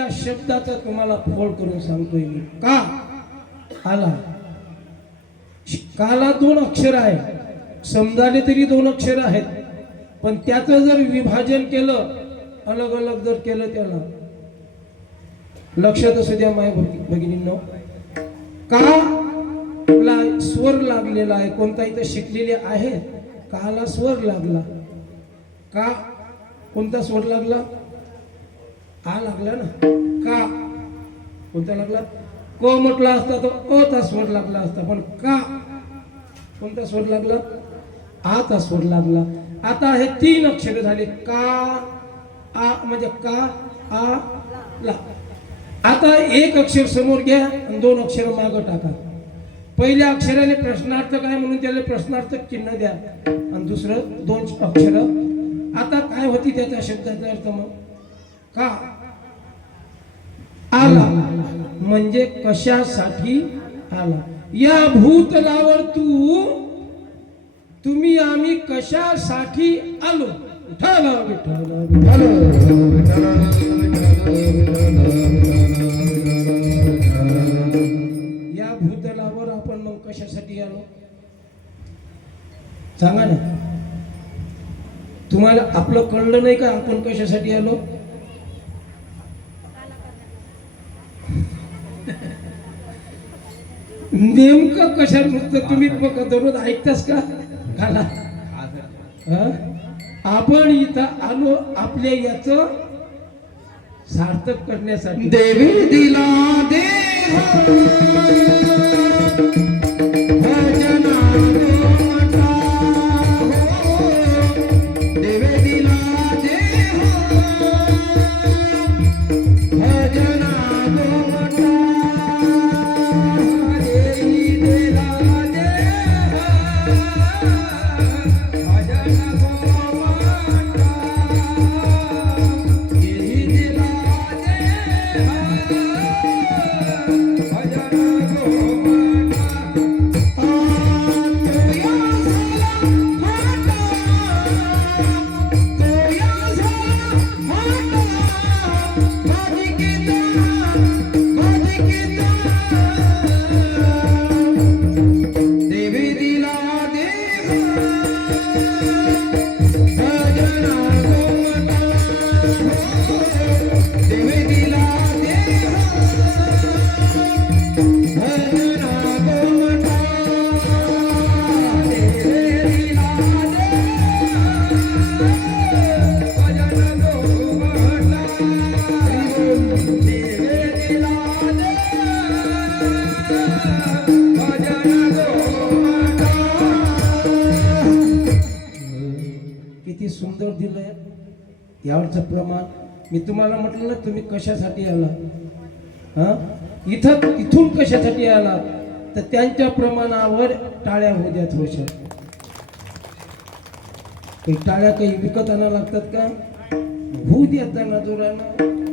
या शब्दाचा तुम्हाला फोड करून सांगतोय मी. का? आला. काला दोन अक्षर आहे. समजाले तरी दोन अक्षर आहेत. पण त्याचं जर विभाजन केलं अलग अलग जर केलं त्याला लक्षात असू द्या माय भगिनींनो. का? ला स्वर लागलेला आहे. कोणता इथं शिकलेले आहे? काला स्वर लागला. का? कोणता स्वर लागला? आ लागला ना? का? कोणता लागला? क म्हटला असता तर अ चा स्वर लागला असता पण का? कोणता स्वर लागला? आ चा स्वर लागला. आता हे तीन अक्षर झाले का आ म्हणजे का आ ला. आता एक अक्षर समोर घ्या आणि दोन अक्षर मागं टाका. पहिल्या अक्षराने प्रश्नार्थ काय म्हणून त्याला प्रश्नार्थक चिन्ह द्या. आणि दुसरं दोन अक्षर. आता काय होती त्याचा शब्दाचा अर्थ मग? का? आला. म्हणजे कशासाठी आला? या भूतलावर तू तुम्ही आम्ही कशासाठी आलो? विठ्ठल या भूतलावर आपण मग कशासाठी आलो? सांगा ना. तुम्हाला आपलं कळलं नाही का आपण कशासाठी आलो? नेमकं कशा नुसतं तुम्ही दररोज ऐकतास का? घाला. हं? आपण इथं आलो आपल्या याच सार्थक करण्यासाठी. देवी दिला देह किती सुंदर दिलंय यावरचं प्रमाण. मी तुम्हाला म्हटलं ना तुम्ही कशासाठी आला? हा? इथं इथून कशासाठी आला? तर त्यांच्या प्रमाणावर टाळ्या होऊ द्या थोड्याशा काही टाळ्या काही विकत आणा लागतात का? होऊ द्या त्यांना जोरानं